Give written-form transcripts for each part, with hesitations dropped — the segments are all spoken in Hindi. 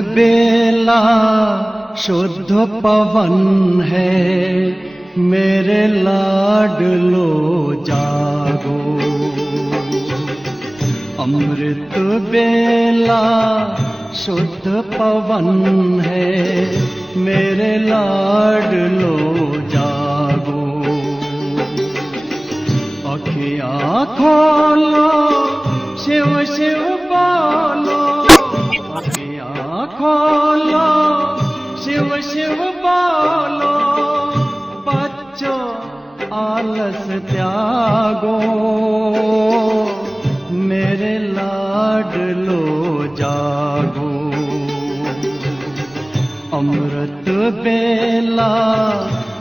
बेला शुद्ध पवन है, मेरे लाडलो जागो। अमृत बेला शुद्ध पवन है, मेरे लाडलो जागो। अखियाँ खोलो, शिव शिव बोलो, अखियाँ खोलो, शिव शिव बोलो। बच्चों आलस त्यागो, मेरे लाडलो जागो। अमृत बेला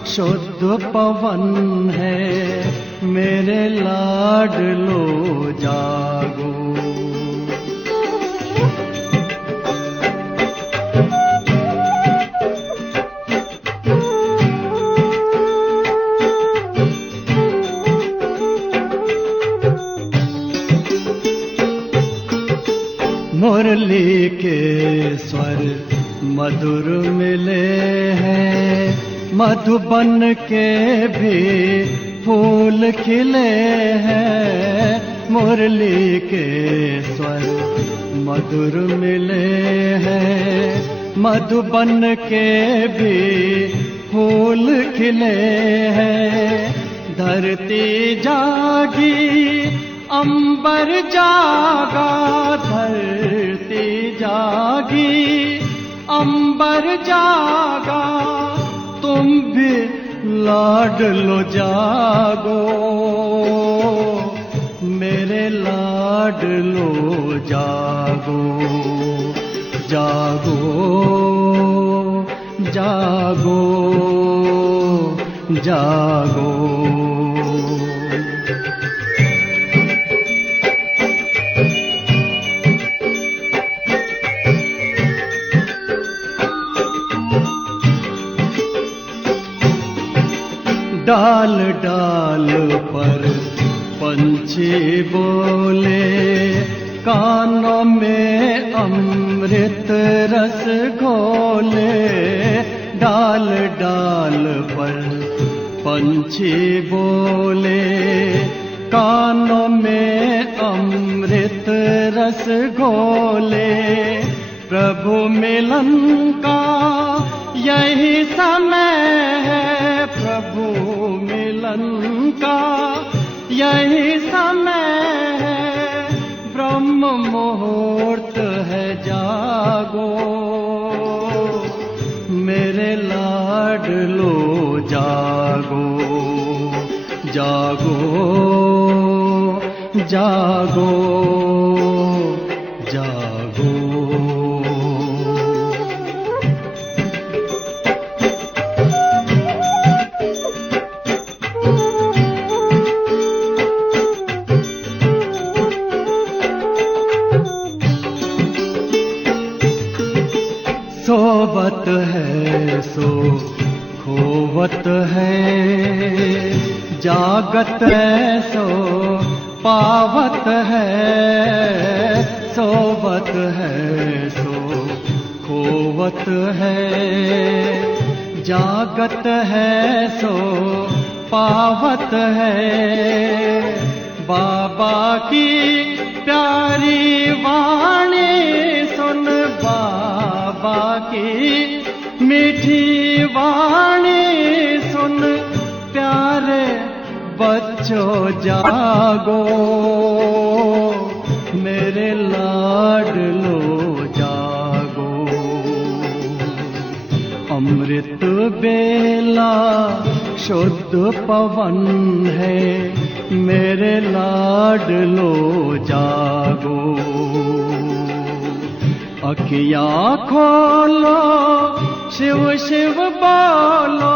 शुद्ध पवन है, मेरे लाडलो जागो। मुरली के स्वर मधुर मिले हैं, मधुबन के भी फूल खिले हैं। मुरली के स्वर मधुर मिले हैं, मधुबन के भी फूल खिले हैं। धरती जागी, अंबर जागा, धरती जागी, अंबर जागा। तुम भी लाडलो जागो, मेरे लाडलो जागो। जागो जागो जागो। डाल डाल पर पंछी बोले, कानों में अमृत रस घोले। डाल डाल पर पंछी बोले, कानों में अमृत रस घोले। प्रभु मिलन का यही समय है, प्रभु मिलन का यही समय है। ब्रह्म मुहूर्त है, जागो, मेरे लाडलो जागो। जागो जागो जागो। सोवत है सो खोवत है, जागत है सो पावत है। सोवत है सो खोवत है, जागत है सो पावत है। बाबा की प्यारी वाणी सुन, बाबा की मीठी वाणी सुन। प्यारे बच्चों जागो, मेरे लाडलो जागो। अमृत बेला शुद्ध पवन है, मेरे लाडलो जागो। अखियाँ खोलो, शिव शिव बोलो,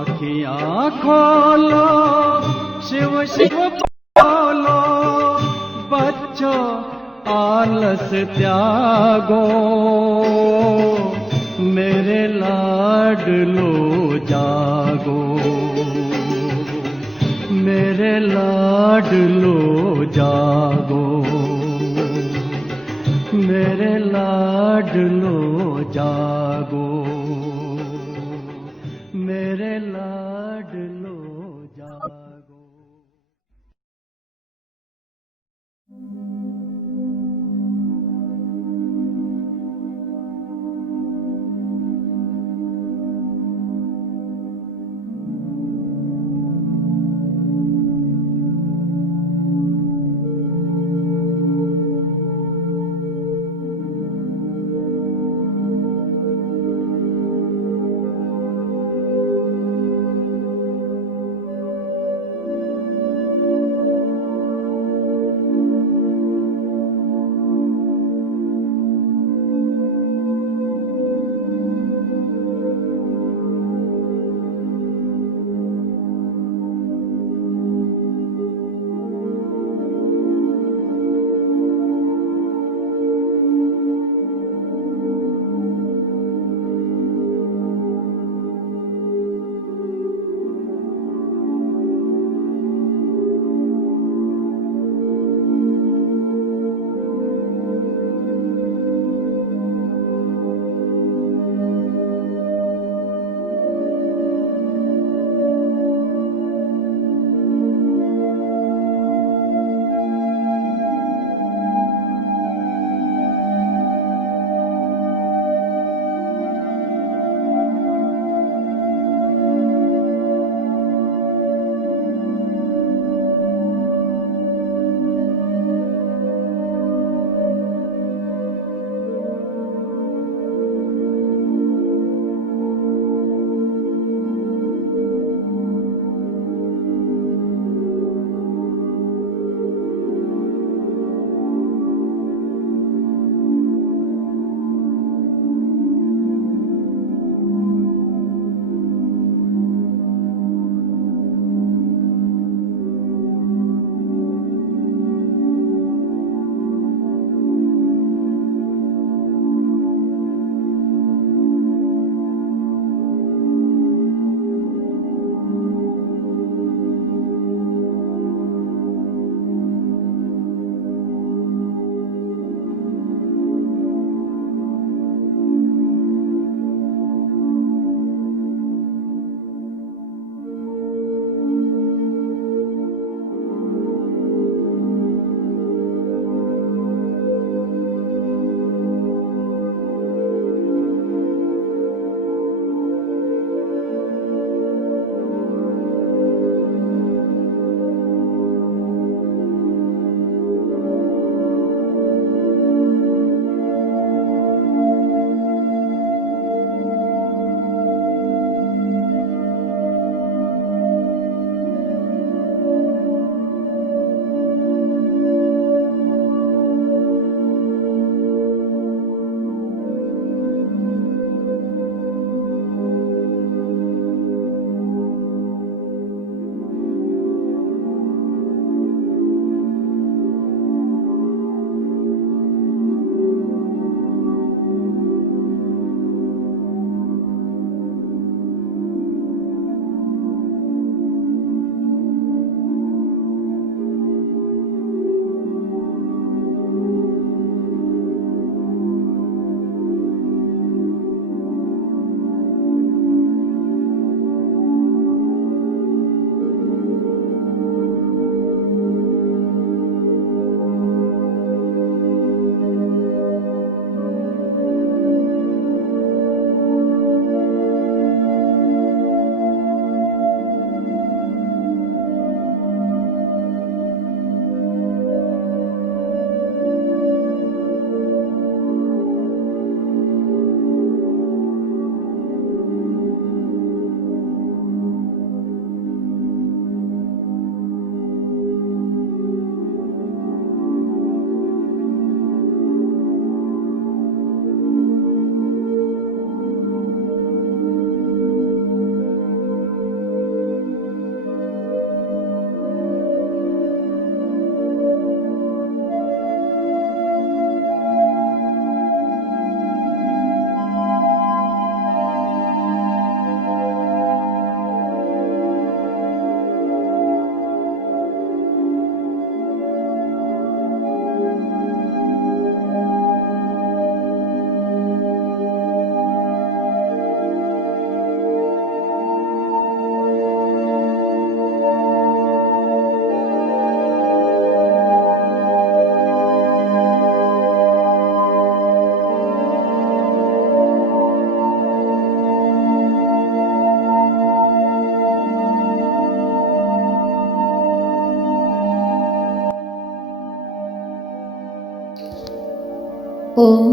अखियाँ खोलो, शिव शिव बोलो। बच्चों आलस त्यागो, मेरे लाडलो जागो। मेरे लाडलो जागो, मेरे लाडलो जागो, मेरे लाडलो जागो।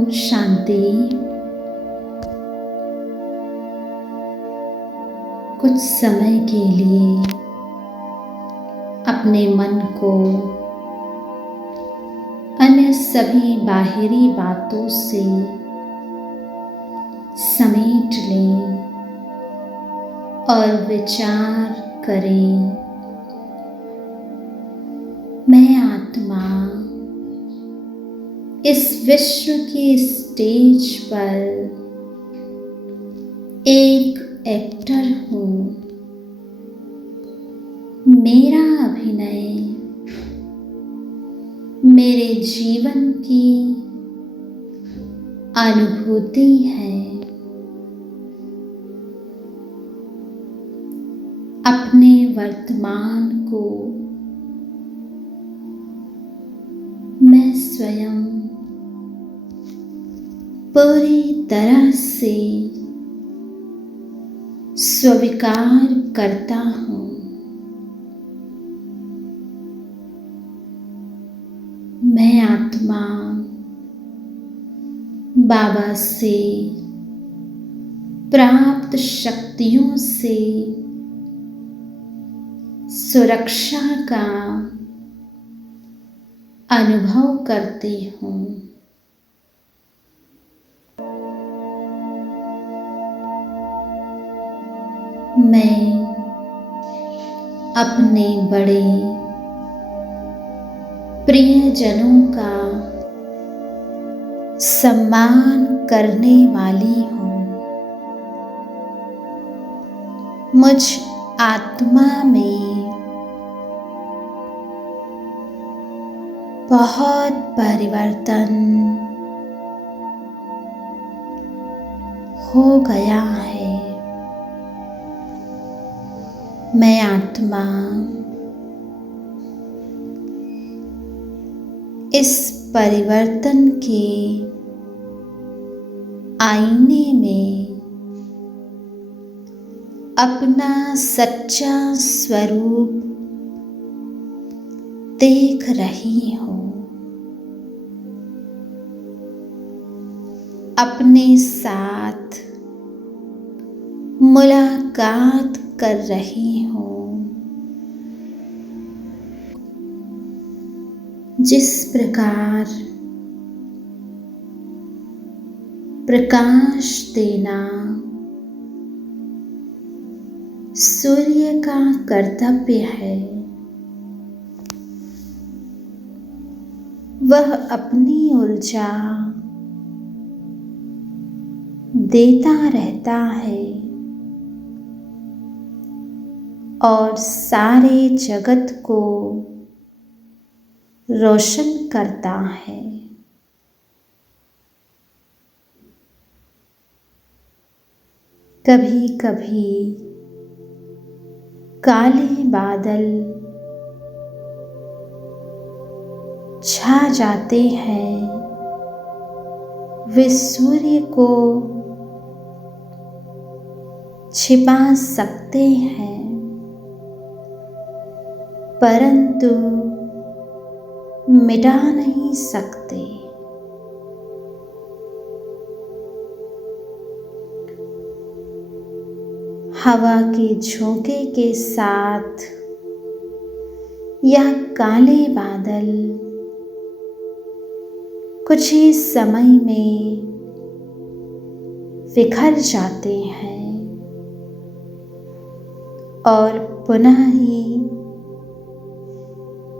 ओम शांति। कुछ समय के लिए अपने मन को अन्य सभी बाहरी बातों से समेट लें और विचार करें, मैं आत्मा इस विश्व के स्टेज पर एक एक्टर हूँ। मेरा अभिनय मेरे जीवन की अनुभूति है। अपने वर्तमान को मैं स्वयं पूरी तरह से स्वीकार करता हूँ। मैं आत्मा बाबा से प्राप्त शक्तियों से सुरक्षा का अनुभव करती हूँ। मैं अपने बड़े प्रियजनों का सम्मान करने वाली हूँ। मुझ आत्मा में बहुत परिवर्तन हो गया है। मैं आत्मा इस परिवर्तन के आईने में अपना सच्चा स्वरूप देख रही हूँ। अपने साथ मुलाकात कर रही हूँ। जिस प्रकार प्रकाश देना सूर्य का कर्तव्य है, वह अपनी ऊर्जा देता रहता है और सारे जगत को रोशन करता है। कभी कभी काले बादल छा जाते हैं, वे सूर्य को छिपा सकते हैं, परंतु मिटा नहीं सकते। हवा के झोंके के साथ यह काले बादल कुछ ही समय में बिखर जाते हैं और पुनः ही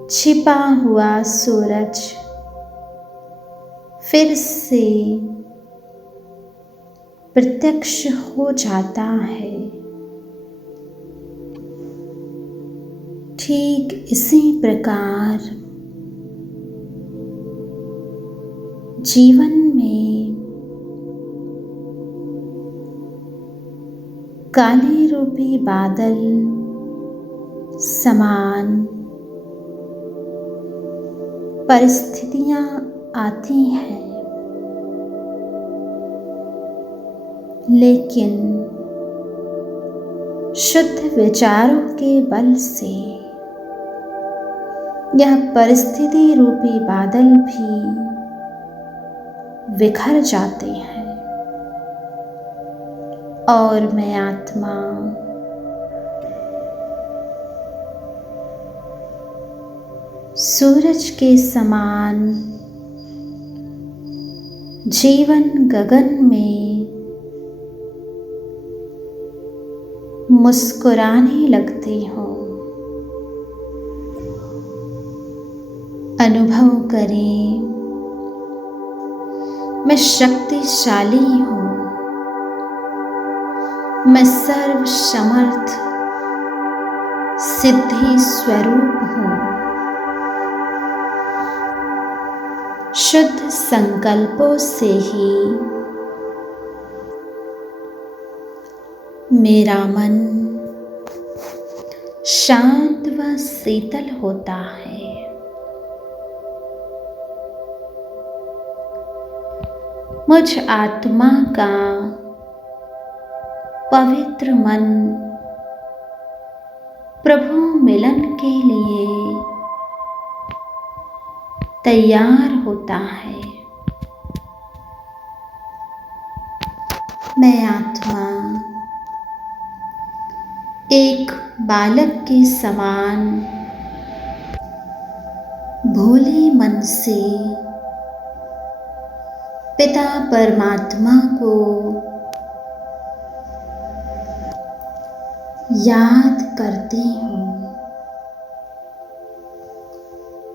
छिपा हुआ सूरज फिर से प्रत्यक्ष हो जाता है। ठीक इसी प्रकार जीवन में काले रूपी बादल समान परिस्थितियां आती हैं, लेकिन शुद्ध विचारों के बल से यह परिस्थिति रूपी बादल भी बिखर जाते हैं और मैं आत्मा सूरज के समान जीवन गगन में मुस्कुराने लगती हूँ। अनुभव करें, मैं शक्तिशाली हूँ, मैं सर्वसमर्थ सिद्धि स्वरूप हूँ। शुद्ध संकल्पों से ही मेरा मन शांत व शीतल होता है। मुझ आत्मा का पवित्र मन प्रभु मिलन के लिए तैयार होता है। मैं आत्मा एक बालक के समान भोले मन से पिता परमात्मा को याद करती हूँ।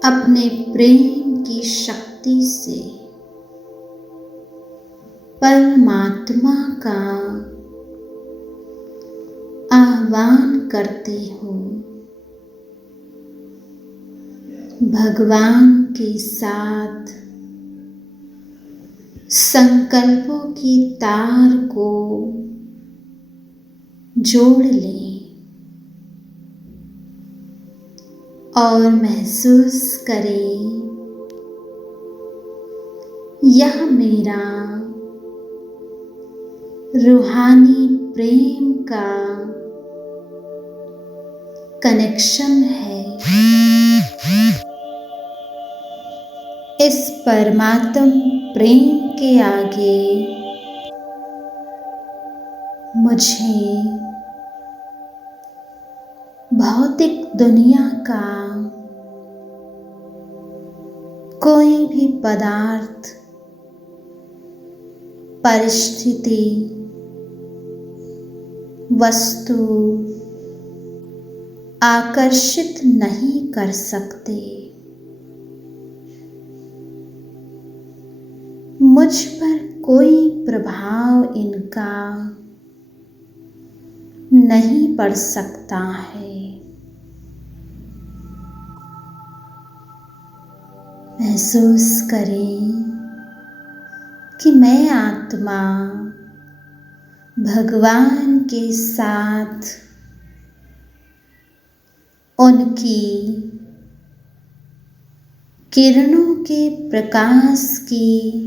अपने प्रेम की शक्ति से परमात्मा का आह्वान करती हूँ। भगवान के साथ संकल्पों की तार को जोड़ लें और महसूस करें, यह मेरा रूहानी प्रेम का कनेक्शन है। इस परमात्म प्रेम के आगे मुझे भौतिक दुनिया का कोई भी पदार्थ, परिस्थिति, वस्तु आकर्षित नहीं कर सकते। मुझ पर कोई प्रभाव इनका नहीं पड़ सकता है। महसूस करें कि मैं आत्मा भगवान के साथ उनकी किरणों के प्रकाश की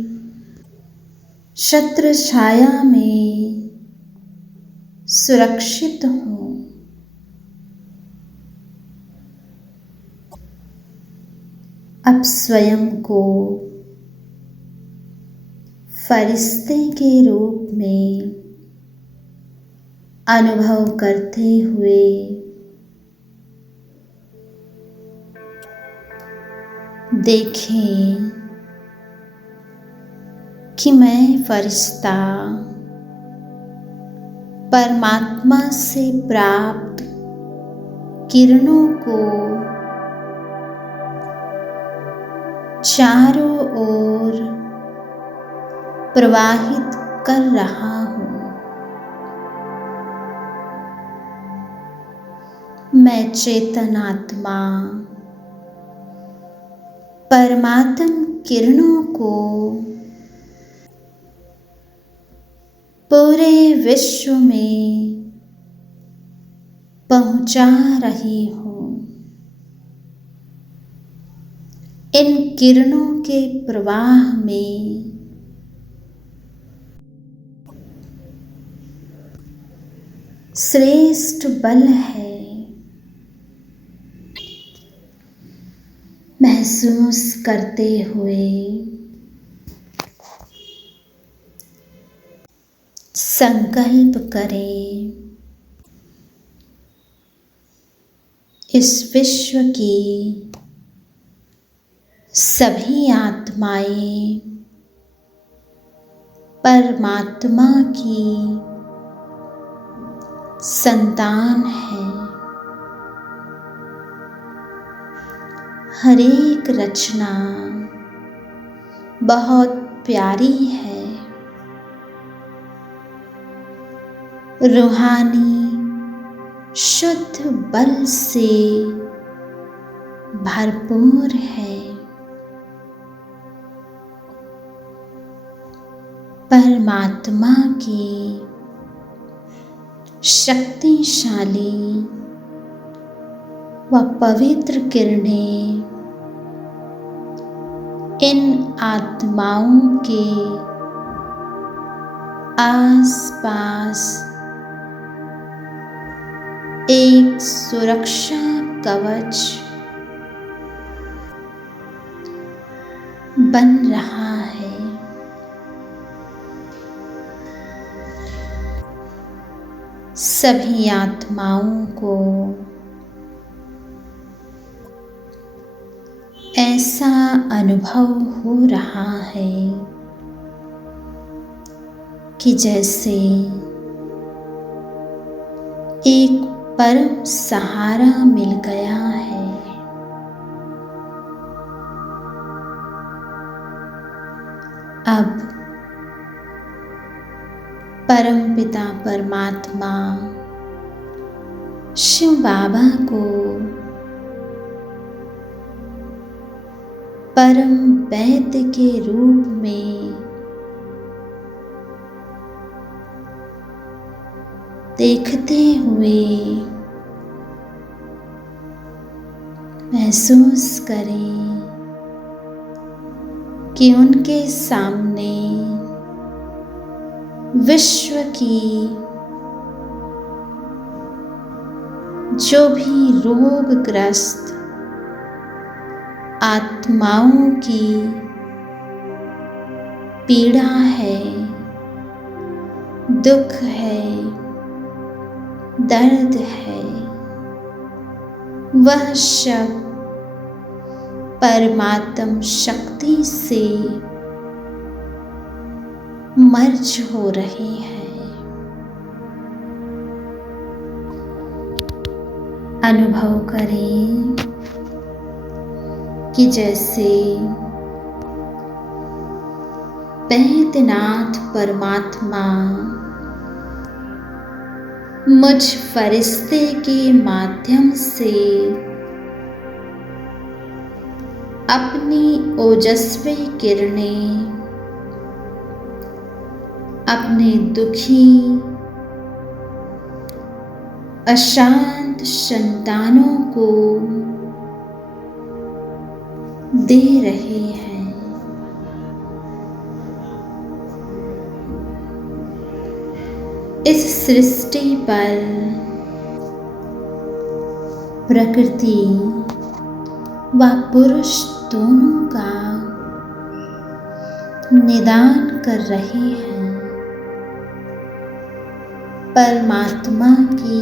छत्र छाया में सुरक्षित हूँ। अब स्वयं को फरिश्ते के रूप में अनुभव करते हुए देखें कि मैं फरिश्ता परमात्मा से प्राप्त किरणों को चारों ओर प्रवाहित कर रहा हूँ। मैं चेतन आत्मा परमात्म किरणों को पूरे विश्व में पहुंचा रही हूँ। इन किरणों के प्रवाह में श्रेष्ठ बल है। महसूस करते हुए संकल्प करें इस विश्व की सभी आत्माएं परमात्मा की संतान है। हर एक रचना बहुत प्यारी है, रूहानी शुद्ध बल से भरपूर है। परमात्मा की शक्तिशाली व पवित्र किरणें इन आत्माओं के आसपास एक सुरक्षा कवच बन रहा है। सभी आत्माओं को ऐसा अनुभव हो रहा है कि जैसे एक परम सहारा मिल गया है। अब परमपिता परमात्मा शिव बाबा को परम वैद्य के रूप में देखते हुए महसूस करें कि उनके सामने विश्व की जो भी रोगग्रस्त आत्माओं की पीड़ा है, दुख है, दर्द है, वह सब परमात्म शक्ति से मर्ज हो रही है। अनुभव करें कि जैसे वैद्यनाथ परमात्मा मुझ फरिश्ते के माध्यम से अपनी ओजस्वी किरणें अपने दुखी अशांत संतानों को दे रहे हैं। इस सृष्टि पर प्रकृति व पुरुष दोनों का निदान कर रहे हैं। परमात्मा की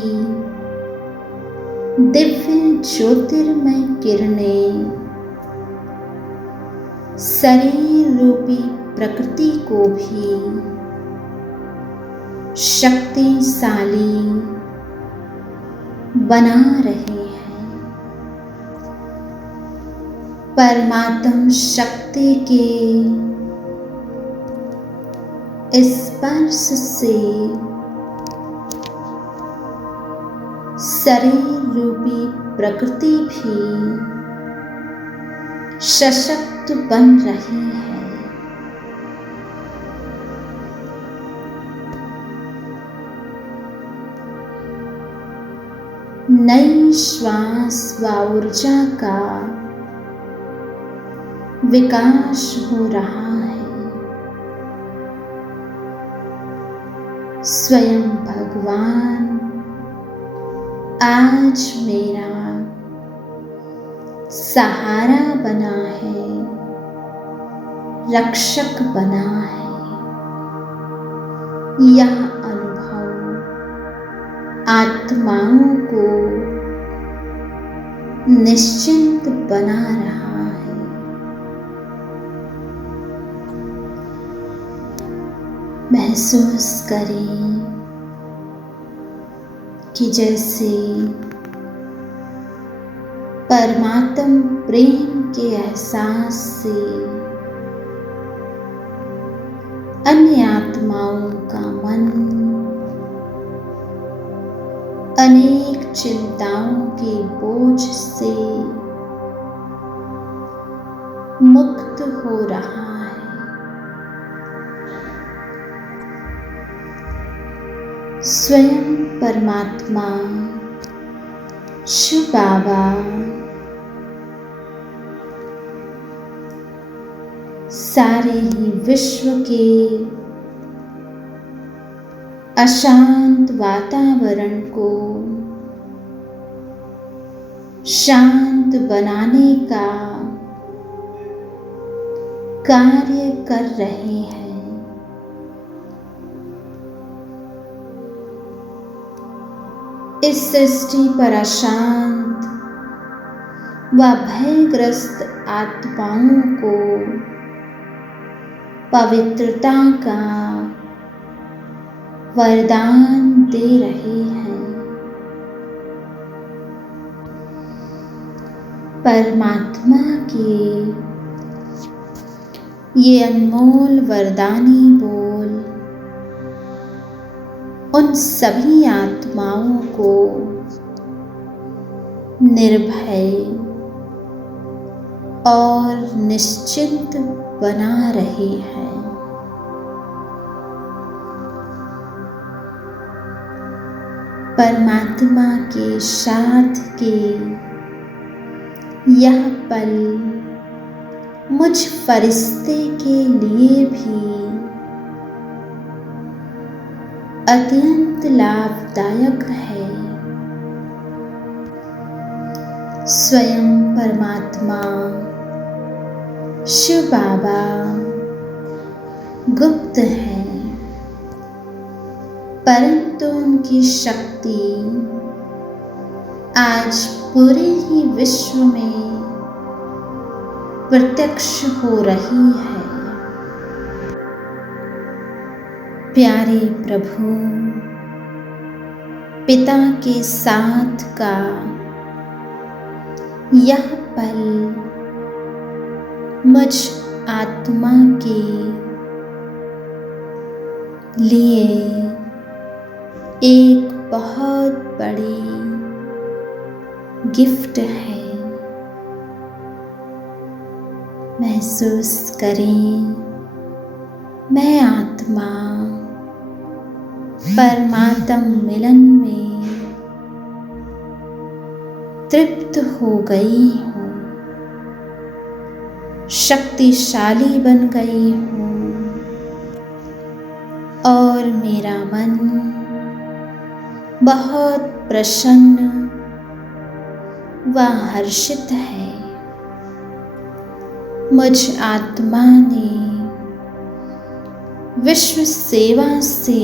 दिव्य ज्योतिर्मय किरणें शरीर रूपी प्रकृति को भी शक्तिशाली बना रहे हैं। परमात्म शक्ति के स्पर्श से शरीर रूपी प्रकृति भी सशक्त बन रही है। नई श्वास व ऊर्जा का विकास हो रहा है। स्वयं भगवान आज मेरा सहारा बना है, रक्षक बना है। यह अनुभव आत्माओं को निश्चिंत बना रहा है। महसूस करें कि जैसे परमात्म प्रेम के एहसास से अन्य आत्माओं का मन अनेक चिंताओं के बोझ से मुक्त हो रहा है, स्वयं परमात्मा शिव बाबा सारे ही विश्व के अशांत वातावरण को शांत बनाने का कार्य कर रहे हैं। इस सृष्टि पर अशांत व भयग्रस्त आत्माओं को पवित्रता का वरदान दे रहे हैं। परमात्मा के ये अनमोल वरदानी बोल उन सभी आत्माओं को निर्भय और निश्चिंत बना रहे हैं। परमात्मा के साथ के यह पल मुझ फरिश्ते के लिए भी अत्यंत लाभदायक है। स्वयं परमात्मा शिव बाबा गुप्त है, परंतु उनकी शक्ति आज पूरे ही विश्व में प्रत्यक्ष हो रही है। प्यारे प्रभु, पिता के साथ का यह पल मुझ आत्मा के लिए एक बहुत बड़ी गिफ्ट है। महसूस करें, मैं आत्मा परमात्म मिलन में तृप्त हो गई हूँ, शक्तिशाली बन गई हूँ और मेरा मन बहुत प्रसन्न व हर्षित है। मुझ आत्मा ने विश्व सेवा से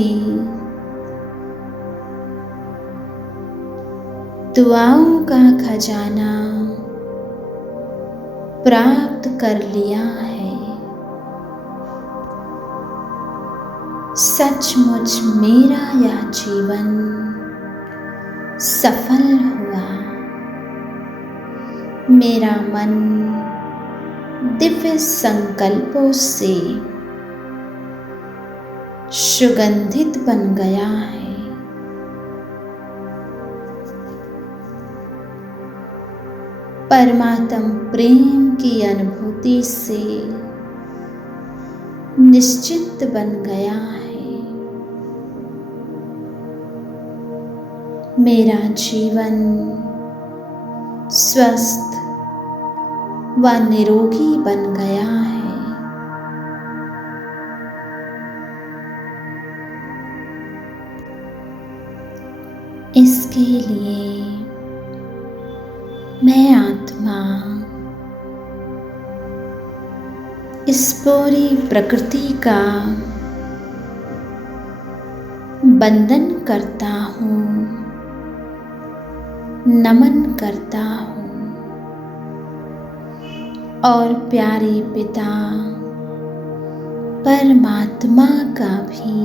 दुआओं का खजाना प्राप्त कर लिया है। सचमुच मेरा यह जीवन सफल हुआ। मेरा मन दिव्य संकल्पों से सुगंधित बन गया है। परमात्म प्रेम की अनुभूति से निश्चित बन गया है। मेरा जीवन स्वस्थ व निरोगी बन गया है। इसके लिए मैं आत्मा इस पूरी प्रकृति का वंदन करता हूँ, नमन करता हूँ और प्यारे पिता परमात्मा का भी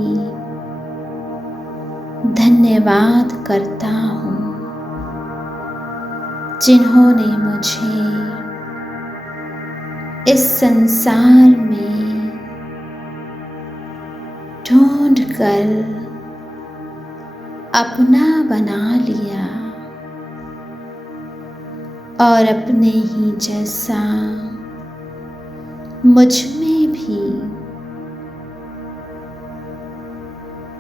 धन्यवाद करता हूँ, जिन्होंने मुझे इस संसार में ढूंढकर अपना बना लिया और अपने ही जैसा मुझ में भी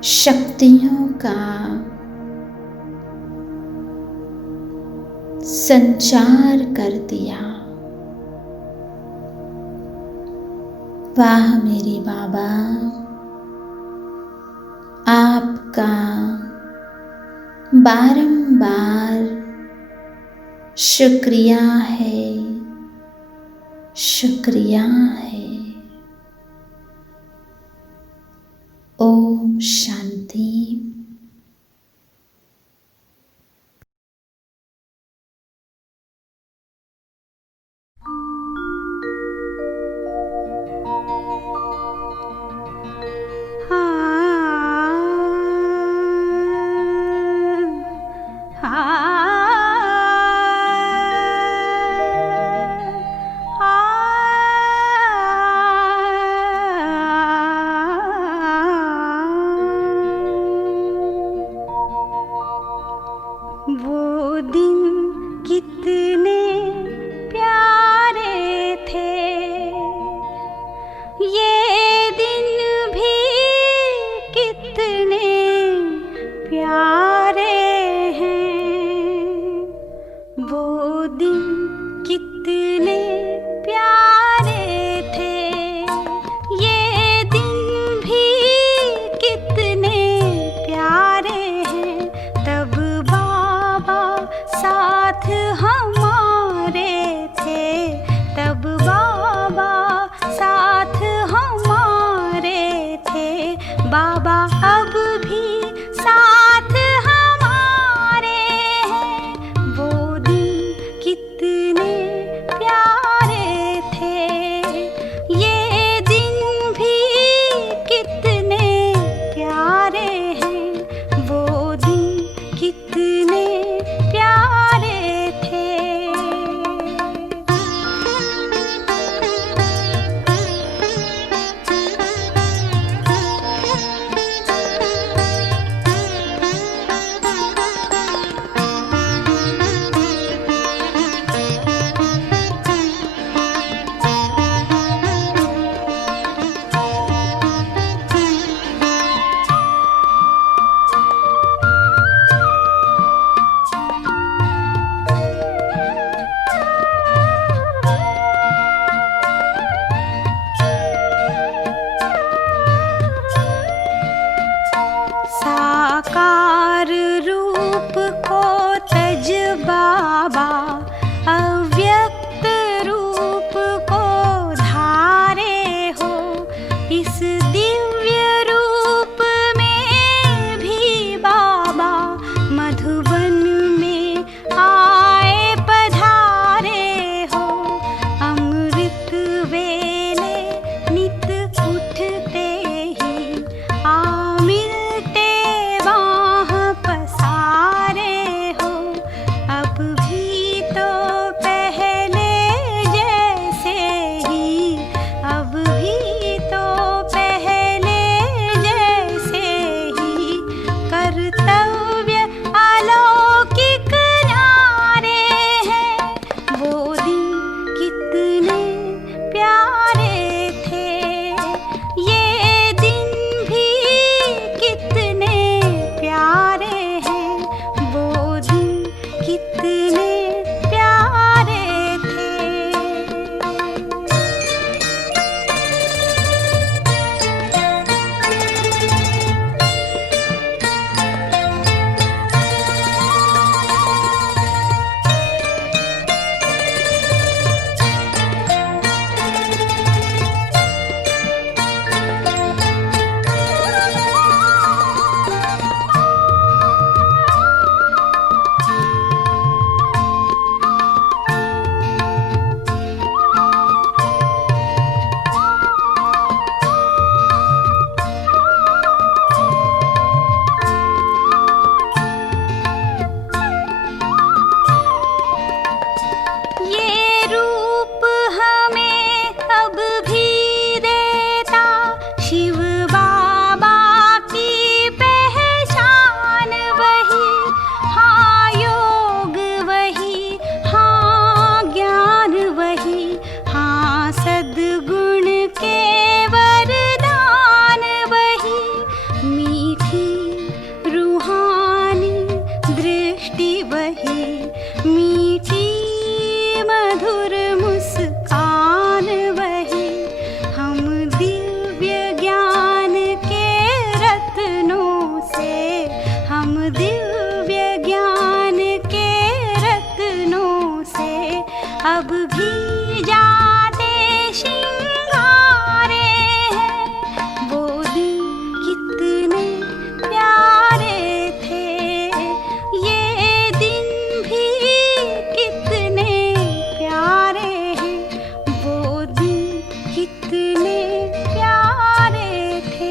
शक्तियों का संचार कर दिया। वाह मेरे बाबा, आपका बारंबार शुक्रिया है, शुक्रिया है। ओम शांति। वो दिन कितने प्यारे थे, ये दिन भी कितने प्यारे हैं। वो दिन कितने प्यारे थे, ये दिन भी कितने प्यारे हैं। तब साथ हमारे थे, तब बाबा साथ हमारे थे। बाबा अब भी साथ हमारे हैं। वो दिन कितने प्यारे थे, ये दिन भी कितने प्यारे हैं। वो दिन कितने प्यारे थे। साकार रूप को तज बाबा, अव्यक्त रूप को धारे हो। इस दिव्य रूप में भी बाबा मधुबन में आए पधारे हो। अमृत वेले नित उठते ही पसारे हो। अब भी तो पहले जैसे ही, अब भी तो पहले जैसे ही कर्तव्य अलौकिक न्यारे हैं। वो दिन कितने प्यारे थे, ये दिन भी कितने प्यारे हैं। वो दिन कितने प्यारे थे। वही, मीठी मधुर मुस्कान वही, हम दिव्य ज्ञान के रत्नों से, हम दिव्य ज्ञान के रत्नों से अब भी जाते श्रृंगारे हैं। वो दिन कितने प्यारे थे, ये दिन भी कितने प्यारे हैं, वो दिन कितने प्यारे थे।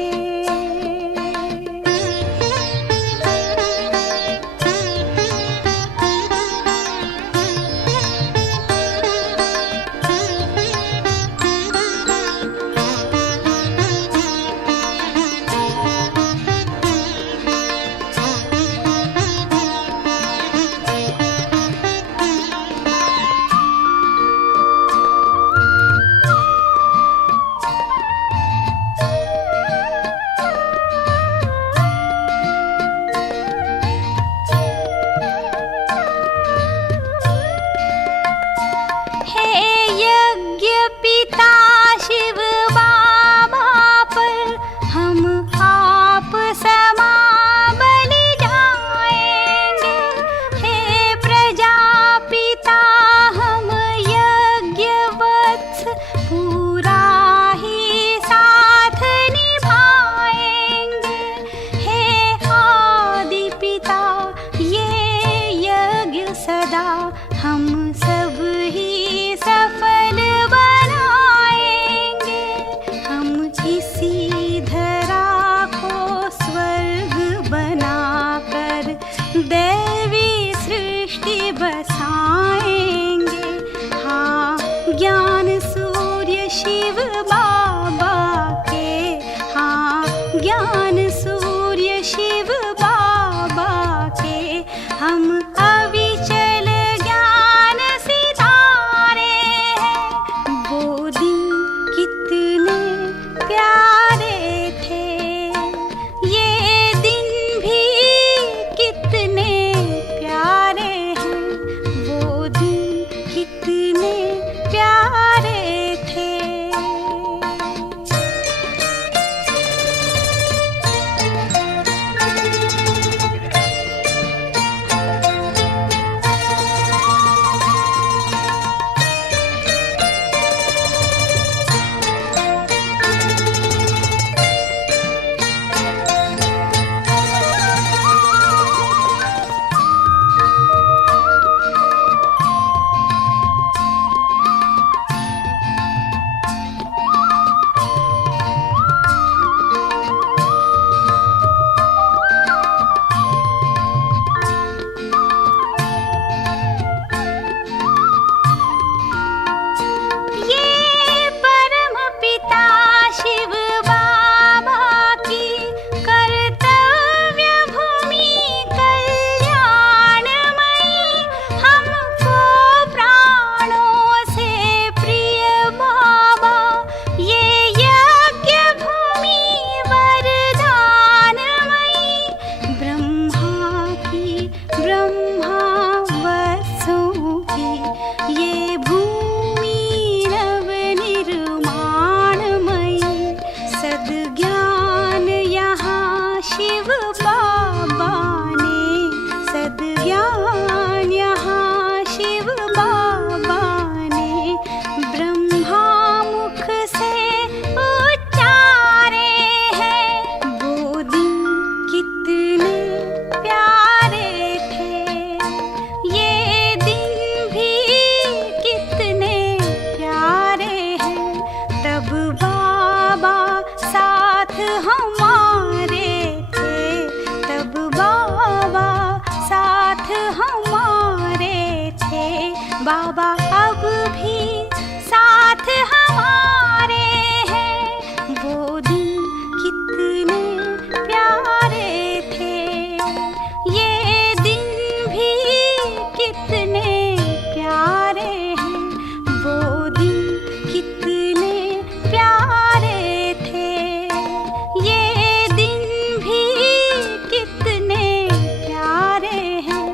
हे यज्ञ पिता शिव बाबा पर हम आप समा बलि जाएंगे। हे प्रजापिता हम यज्ञ वत्स पूरा ही साथ निभाएंगे। हे आदि पिता ये यज्ञ सदा हम सब ही सफल बनाएंगे। हम इसी धरा को स्वर्ग बनाकर दैवी सृष्टि बसाएंगे। हाँ, ज्ञान सूर्य शिव बाबा के, हाँ ज्ञान सूर्य शिव बाबा के, हम अविचल ज्ञान सितारे हैं। वो दिन कितने प्यारे थे, ये दिन भी कितने प्यारे हैं, वो दिन कितने प्यारे थे। बाबा अब भी साथ हमारे हैं। वो दिन कितने प्यारे थे, ये दिन भी कितने प्यारे हैं। वो दिन कितने प्यारे थे, ये दिन भी कितने प्यारे हैं।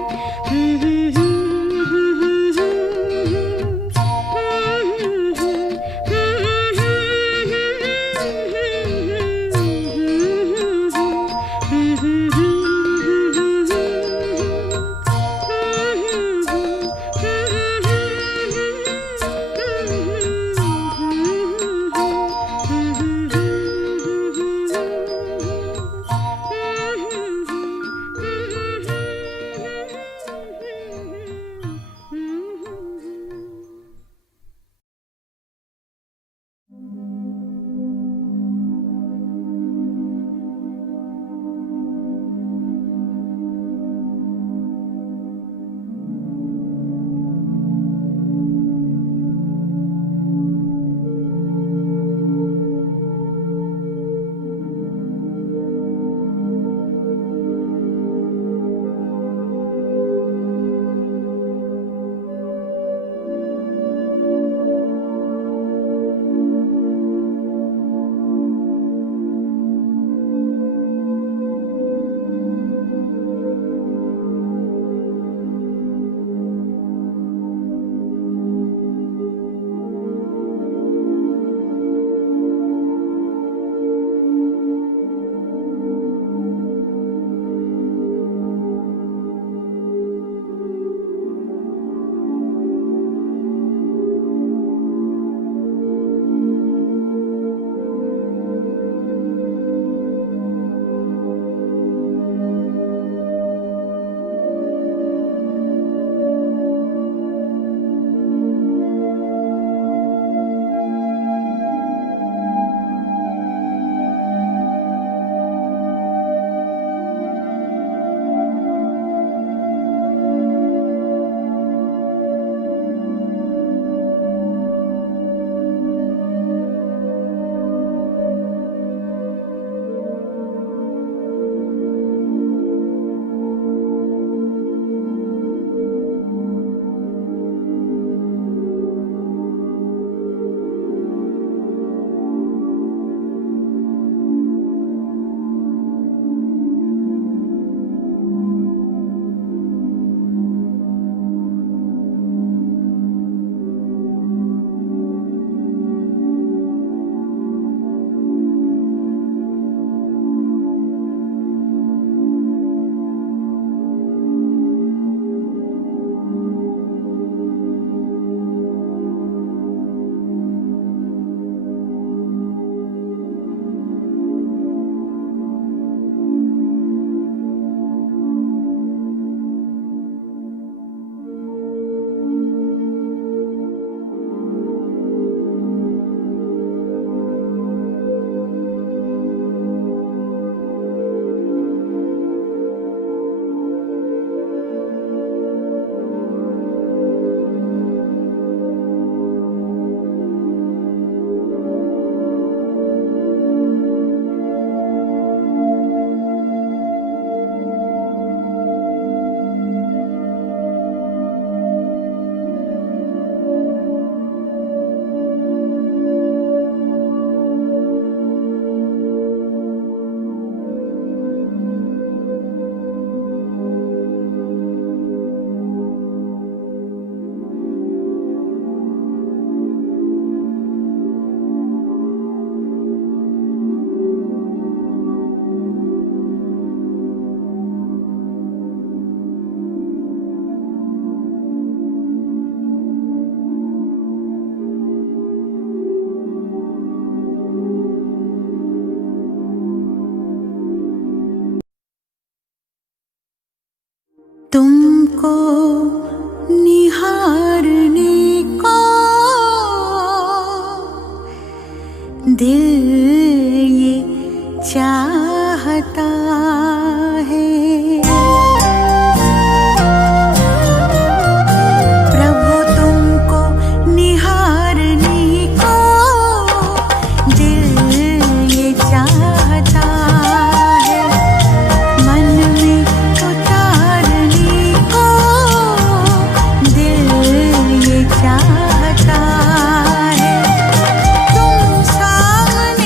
दिल ये चाहता है। प्रभु तुमको निहारने को दिल ये चाहता है। मन में उतारने को दिल ये चाहता है। तुम सामने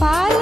पाल